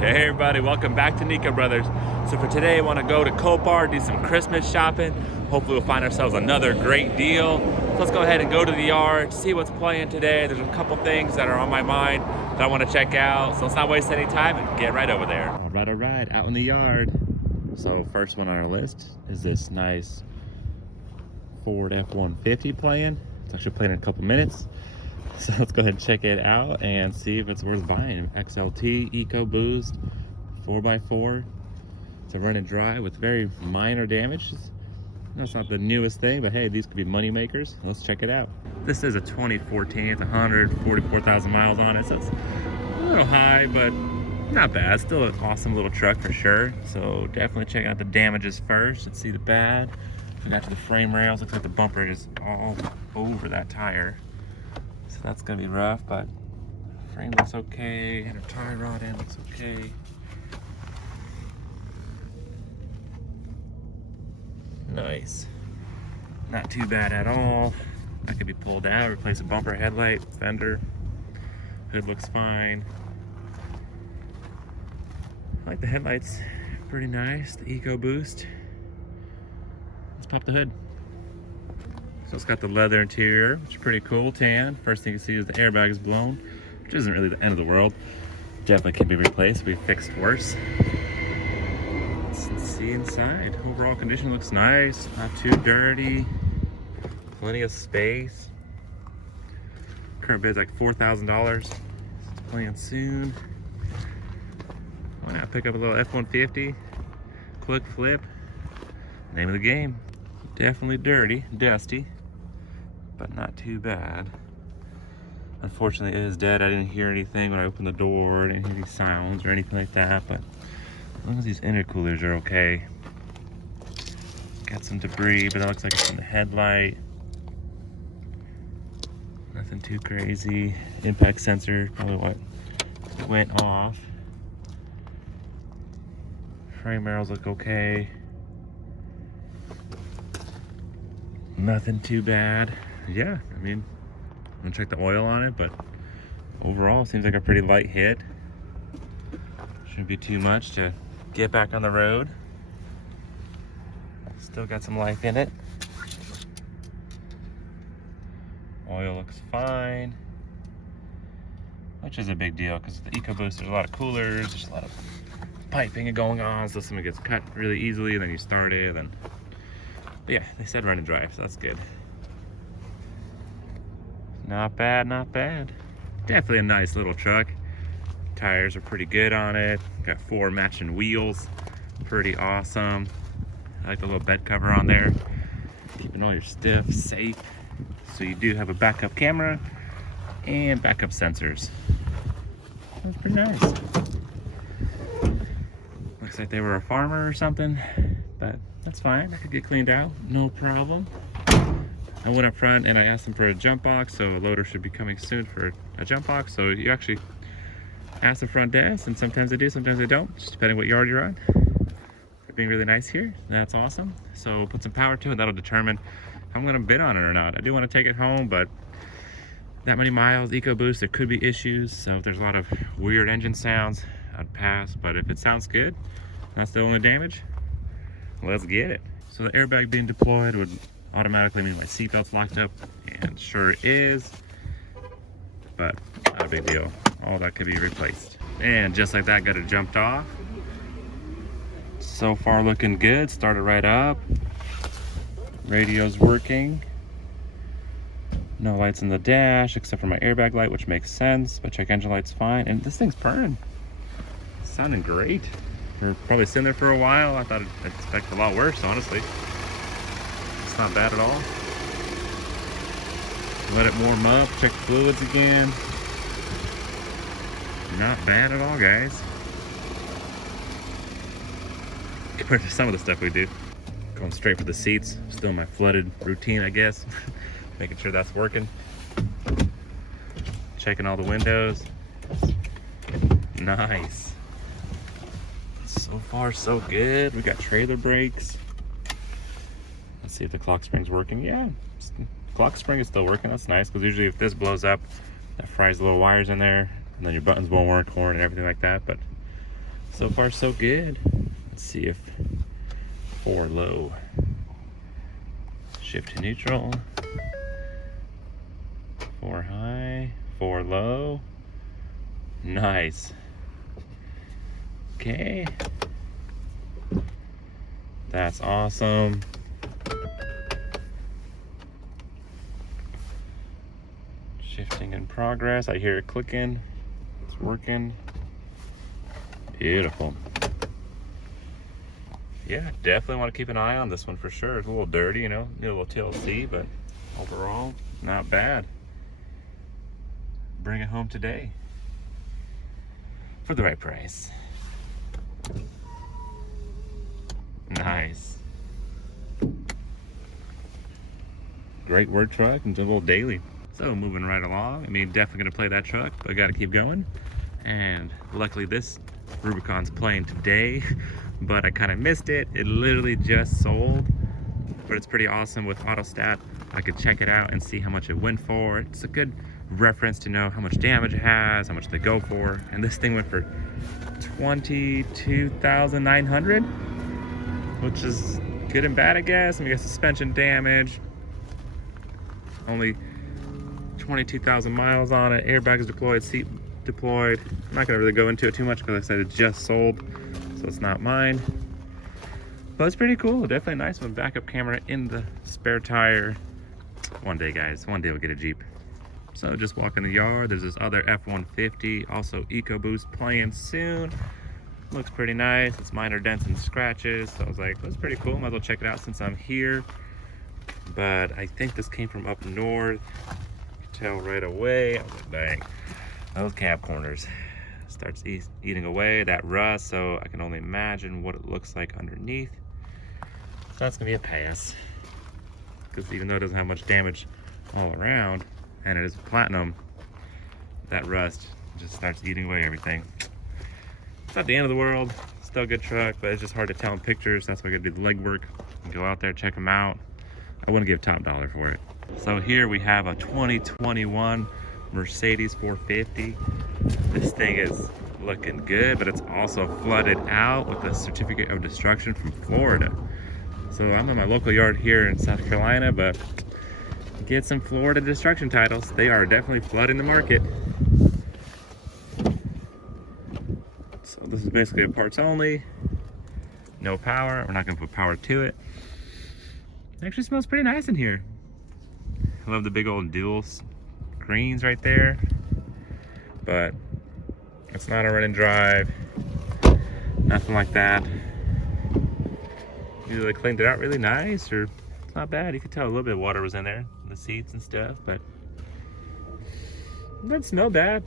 Hey everybody, welcome back to Nico Brothers. So for today, I want to go to Copart, do some Christmas shopping. Hopefully we'll find ourselves another great deal. So let's go ahead and go to the yard, see what's playing today. There's a couple things that are on my mind that I want to check out. So let's not waste any time and get right over there. All right, out in the yard. So first one on our list is this nice Ford F-150 playing. It's actually playing in a couple minutes. So let's go ahead and check it out and see if it's worth buying. XLT, EcoBoost, 4x4. It's a running dry with very minor damage. That's not the newest thing, but hey, these could be money makers. Let's check it out. This is a 2014, it's 144,000 miles on it, so it's a little high, but not bad. Still an awesome little truck for sure. So definitely check out the damages first. Let's see the bad. We got to the frame rails. Looks like the bumper is all over that tire. So that's gonna be rough, but frame looks okay, and her tie rod end looks okay. Nice. Not too bad at all. That could be pulled out, replace a bumper, headlight, fender. Hood looks fine. I like the headlights, pretty nice. The EcoBoost. Let's pop the hood. So it's got the leather interior, which is pretty cool, tan. First thing you see is the airbag is blown, which isn't really the end of the world. Definitely can be replaced, be fixed worse. Let's see inside. Overall condition looks nice, not too dirty. Plenty of space. Current bid's like $4,000. It's playing soon. Why not pick up a little F-150? Quick flip. Name of the game. Definitely dirty, dusty, but not too bad. Unfortunately, it is dead. I didn't hear anything when I opened the door. I didn't hear any sounds or anything like that, but as long as these intercoolers are okay. Got some debris, but that looks like it's from the headlight. Nothing too crazy. Impact sensor, probably what went off. Frame rails look okay. Nothing too bad. Yeah, I mean, I'm gonna check the oil on it, but overall seems like a pretty light hit. Shouldn't be too much to get back on the road. Still got some life in it. Oil looks fine, which is a big deal because the EcoBoost, there's a lot of coolers, there's a lot of piping going on, so something gets cut really easily, and then you start it, and but yeah, they said run and drive, so that's good. Not bad, not bad. Definitely a nice little truck. Tires are pretty good on it. Got 4 matching wheels. Pretty awesome. I like the little bed cover on there. Keeping all your stuff safe. So you do have a backup camera and backup sensors. That's pretty nice. Looks like they were a farmer or something, but that's fine. That could get cleaned out, no problem. I went up front and I asked them for a jump box, so a loader should be coming soon for a jump box. So you actually ask the front desk, and sometimes they do, sometimes they don't, just depending what yard you're on. They're being really nice here. That's awesome. So put some power to it. That'll determine if I'm gonna bid on it or not. I do want to take it home, but that many miles, EcoBoost, there could be issues. So if there's a lot of weird engine sounds, I'd pass. But if it sounds good, that's the only damage, let's get it. So the airbag being deployed would automatically mean my seatbelt's locked up, and sure it is, but not a big deal. All that could be replaced. And just like that, got it jumped off. So far looking good, started right up. Radio's working. No lights in the dash except for my airbag light, which makes sense, but check engine light's fine. And this thing's purring. It's sounding great. We're probably sitting there for a while. I thought I'd expect a lot worse, honestly. It's not bad at all. Let it warm up, check the fluids again. Not bad at all, guys. Compared to some of the stuff we do. Going straight for the seats. Still my flooded routine, I guess. Making sure that's working. Checking all the windows. Nice. So far, so good. We got trailer brakes. Let's see if the clock spring's working. Yeah, clock spring is still working. That's nice, because usually if this blows up, that fries the little wires in there, and then your buttons won't work, horn and everything like that. But So far so good. Let's see if 4 low. Shift to neutral. 4 high, 4 low. Nice. Okay. That's awesome. Shifting in progress. I hear it clicking. It's working. Beautiful. Yeah, definitely want to keep an eye on this one for sure. It's a little dirty, you know, need a little TLC, but overall, not bad. Bring it home today for the right price. Nice. Great work truck and a little daily. So moving right along. I mean, definitely gonna play that truck, but I gotta keep going. And luckily this Rubicon's playing today, but I kind of missed it. It literally just sold, but it's pretty awesome with AutoStat. I could check it out and see how much it went for. It's a good reference to know how much damage it has, how much they go for. And this thing went for $22,900, which is good and bad, I guess. And we got suspension damage, only 22,000 miles on it, airbags deployed, seat deployed. I'm not gonna really go into it too much because like I said, it just sold, so it's not mine. But it's pretty cool, definitely nice with backup camera in the spare tire. One day, guys, one day we'll get a Jeep. So just walking the yard, there's this other F-150, also EcoBoost playing soon. Looks pretty nice, it's minor dents and scratches, so I was like, that's pretty cool, might as well check it out since I'm here. But I think this came from up north. You can tell right away. I was like, dang, those cab corners. Starts eating away that rust, so I can only imagine what it looks like underneath. So that's gonna be a pass. Because even though it doesn't have much damage all around, and it is platinum, that rust just starts eating away everything. It's not the end of the world. Still a good truck, but it's just hard to tell in pictures. That's why I gotta do the legwork and go out there, check them out. I wouldn't give top dollar for it. So here we have a 2021 Mercedes 450. This thing is looking good, but it's also flooded out with a certificate of destruction from Florida. So I'm in my local yard here in South Carolina, but get some Florida destruction titles. They are definitely flooding the market. So this is basically a parts only, no power. We're not gonna put power to it. It actually smells pretty nice in here. I love the big old dual screens right there, but it's not a run and drive, nothing like that. Either they cleaned it out really nice, or it's not bad. You could tell a little bit of water was in there, the seats and stuff, but it doesn't smell bad.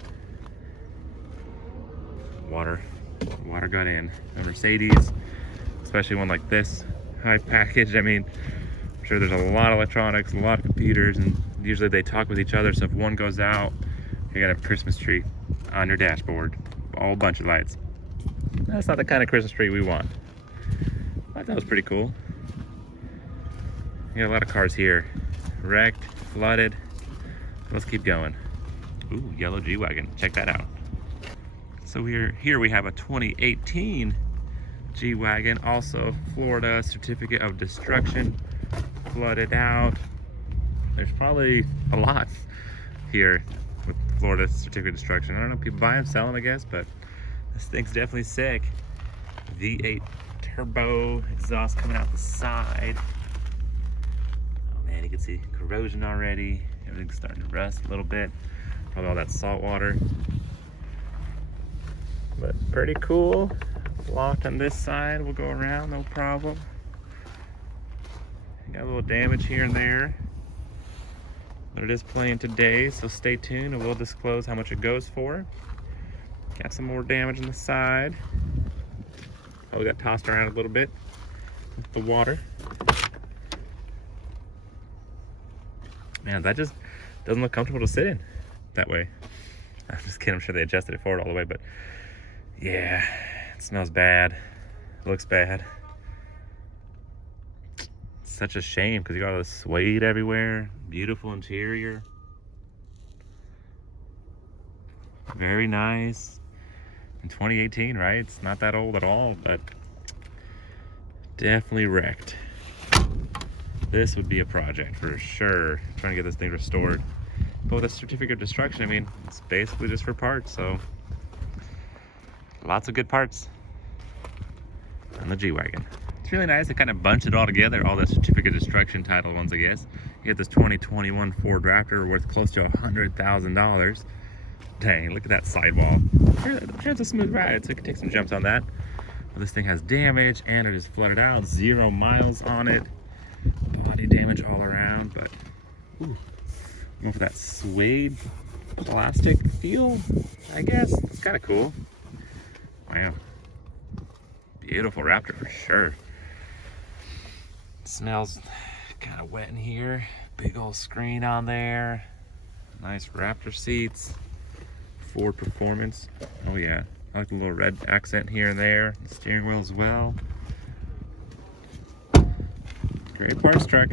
Water got in. A Mercedes, especially one like this, high package. I mean, I'm sure there's a lot of electronics, a lot of computers, and usually they talk with each other, so if one goes out, you gotta have a Christmas tree on your dashboard, a whole bunch of lights. That's not the kind of Christmas tree we want. I thought that was pretty cool. You got a lot of cars here, wrecked, flooded. Let's keep going. Ooh, yellow G-Wagon, check that out. So here we have a 2018 G-Wagon, also Florida certificate of destruction, flooded out. There's probably a lot here with Florida certificate of destruction. I don't know, people buy them, sell them, I guess, but this thing's definitely sick. V8 turbo exhaust coming out the side. Oh man, you can see corrosion already. Everything's starting to rust a little bit. Probably all that salt water. But pretty cool. Locked on this side, we'll go around, no problem. Got a little damage here and there, but it is playing today, so stay tuned and we'll disclose how much it goes for. Got some more damage on the side. Probably got tossed around a little bit with the water. Man, that just doesn't look comfortable to sit in that way. I'm just kidding, I'm sure they adjusted it forward all the way, but yeah, it smells bad, it looks bad. It's such a shame because you got all this suede everywhere, beautiful interior. Very nice. in 2018, right? It's not that old at all, but definitely wrecked. This would be a project for sure, trying to get this thing restored. But with a certificate of destruction, I mean, it's basically just for parts, so lots of good parts on the G-Wagon. It's really nice to kind of bunch it all together, all the certificate of destruction title ones, I guess. You get this 2021 Ford Raptor worth close to $100,000. Dang, look at that sidewall. Sure, it's a smooth ride, so you can take some jumps on that. But this thing has damage and it is flooded out, 0 miles on it. Body damage all around, but ooh, going for that suede plastic feel, I guess. That's kind of cool. Wow. Beautiful Raptor for sure. Smells kind of wet in here. Big old screen on there. Nice Raptor seats. Ford Performance. Oh yeah. I like the little red accent here and there. The steering wheel as well. Great parts truck.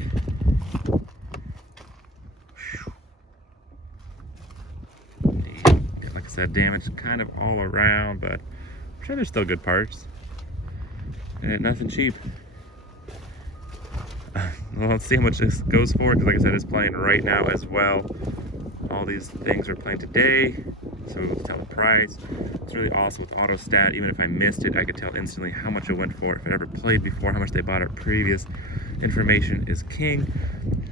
Like I said, damage kind of all around, but I'm sure there's still good parts. And nothing cheap. Well, let's see how much this goes for, because like I said, it's playing right now as well. All these things are playing today, so we'll tell the price. It's really awesome with auto stat. Even if I missed it, I could tell instantly how much it went for. If it ever played before, how much they bought it previous. Information is king.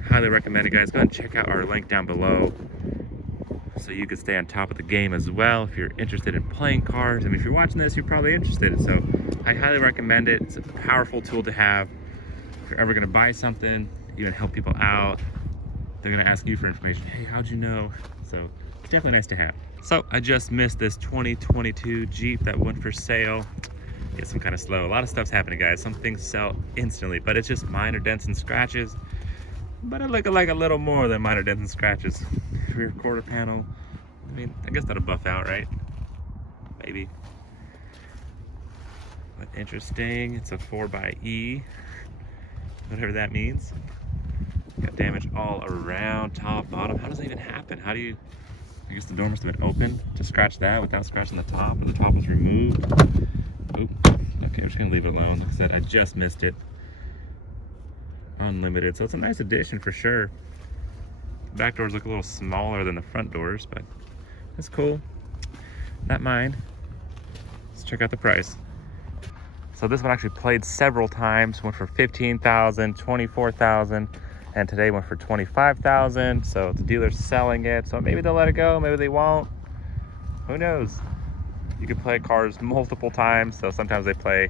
Highly recommend it, guys. Go ahead and check out our link down below so you can stay on top of the game as well if you're interested in playing cars. And if you're watching this, you're probably interested. So I highly recommend it. It's a powerful tool to have. If you're ever going to buy something, you're going to help people out, they're going to ask you for information. Hey, how'd you know? So it's definitely nice to have. So I just missed this 2022 Jeep that went for sale. It's some kind of slow. A lot of stuff's happening, guys. Some things sell instantly, but it's just minor dents and scratches. But it looked like a little more than minor dents and scratches. Rear quarter panel. I mean, I guess that'll buff out, right? Maybe. But interesting. It's a 4xe. Whatever that means. Got damage all around, top, bottom. How does that even happen? How do you... I guess the door must have been open to scratch that without scratching the top, and the top was removed. Oop. Okay, I'm just gonna leave it alone. Like I said, I just missed it. Unlimited, so it's a nice addition for sure. The back doors look a little smaller than the front doors, but that's cool. Not mine. Let's check out the price. So this one actually played several times. Went for $15,000, $24,000, and today went for $25,000. So the dealer's selling it. So maybe they'll let it go, maybe they won't. Who knows? You can play cars multiple times, so sometimes they play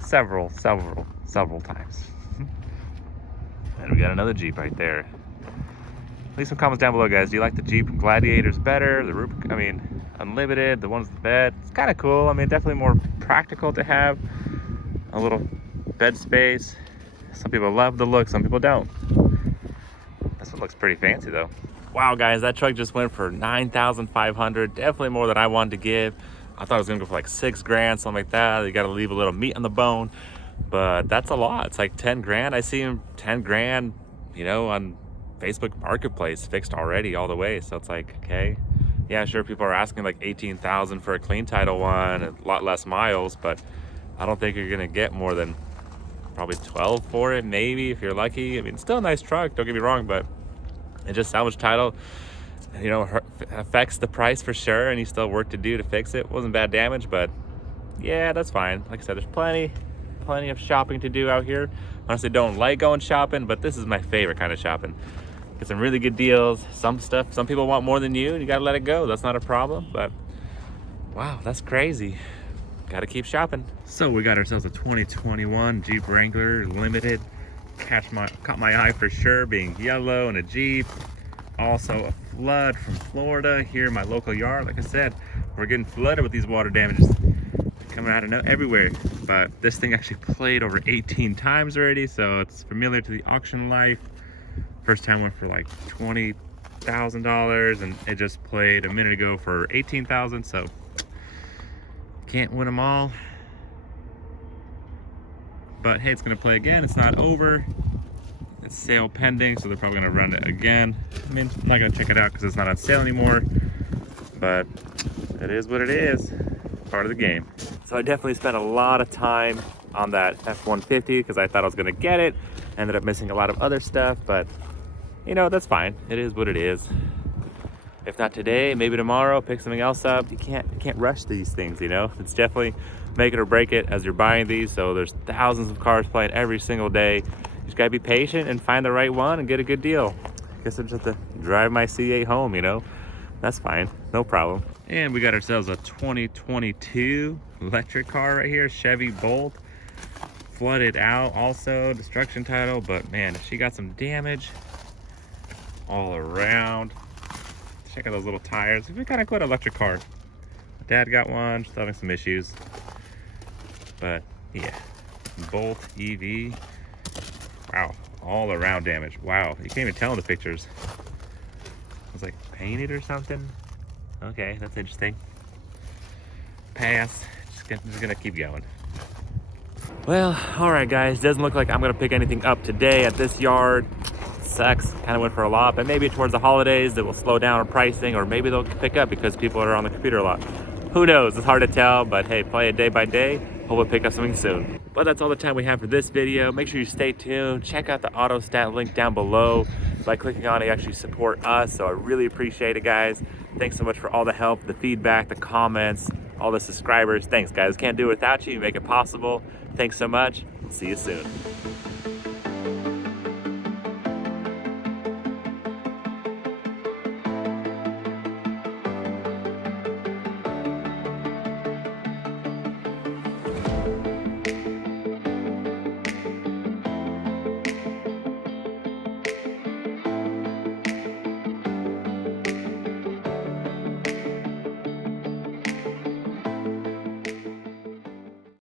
several times. And we got another Jeep right there. Leave some comments down below, guys. Do you like the Jeep Gladiators better? The Rubicon, I mean, Unlimited, the ones with the bed. It's kind of cool. I mean, definitely more practical to have. A little bed space. Some people love the look, some people don't. This one looks pretty fancy though. Wow, guys, that truck just went for $9,500. Definitely more than I wanted to give. I thought it was gonna go for like $6 grand, something like that. You gotta leave a little meat on the bone, but that's a lot. It's like 10 grand. I see him 10 grand, you know, on Facebook Marketplace fixed already all the way. So it's like, okay, yeah, sure, people are asking like 18,000 for a clean title one, a lot less miles, but I don't think you're gonna get more than probably 12 for it, maybe, if you're lucky. I mean, it's still a nice truck, don't get me wrong, but it just salvage title, you know, affects the price for sure, and you still have work to do to fix it. It wasn't bad damage, but yeah, that's fine. Like I said, there's plenty of shopping to do out here. Honestly, don't like going shopping, but this is my favorite kind of shopping. Get some really good deals. Some people want more than you, and you gotta let it go. That's not a problem, but wow, that's crazy. Gotta keep shopping. So we got ourselves a 2021 Jeep Wrangler Limited. Caught my eye for sure, being yellow and a Jeep. Also a flood from Florida here in my local yard. Like I said, we're getting flooded with these water damages coming out of everywhere. But this thing actually played over 18 times already, so it's familiar to the auction life. First time went for like $20,000, and it just played a minute ago for $18,000. So can't win them all, but hey, it's gonna play again. It's not over. It's sale pending, so they're probably gonna run it again. I mean, I'm not gonna check it out because it's not on sale anymore, but it is what it is. part of the game. So I definitely spent a lot of time on that F-150 because I thought I was gonna get it. Ended up missing a lot of other stuff, but you know, that's fine. It is what it is. If not today, maybe tomorrow, pick something else up. You can't rush these things, you know? It's definitely make it or break it as you're buying these. So there's thousands of cars playing every single day. You just gotta be patient and find the right one and get a good deal. I guess I just have to drive my C8 home, you know? That's fine, no problem. And we got ourselves a 2022 electric car right here, Chevy Bolt. Flooded out also, destruction title, but man, she got some damage all around. Check out those little tires. We got a good electric car. Dad got one, still having some issues. But yeah, Bolt EV. Wow, all around damage. Wow, you can't even tell in the pictures. It was like painted or something. Okay, that's interesting. Pass, just gonna keep going. Well, all right guys, doesn't look like I'm gonna pick anything up today at this yard. Sucks, kind of went for a lot, but maybe towards the holidays it will slow down on pricing, or maybe they'll pick up because people are on the computer a lot. Who knows, it's hard to tell, but hey, play it day by day. Hope we'll pick up something soon. But that's all the time we have for this video. Make sure you stay tuned. Check out the AutoStat link down below. By clicking on it, you actually support us, so I really appreciate it, guys. Thanks so much for all the help, the feedback, the comments, all the subscribers. Thanks, guys. Can't do it without you. You make it possible. Thanks so much. See you soon.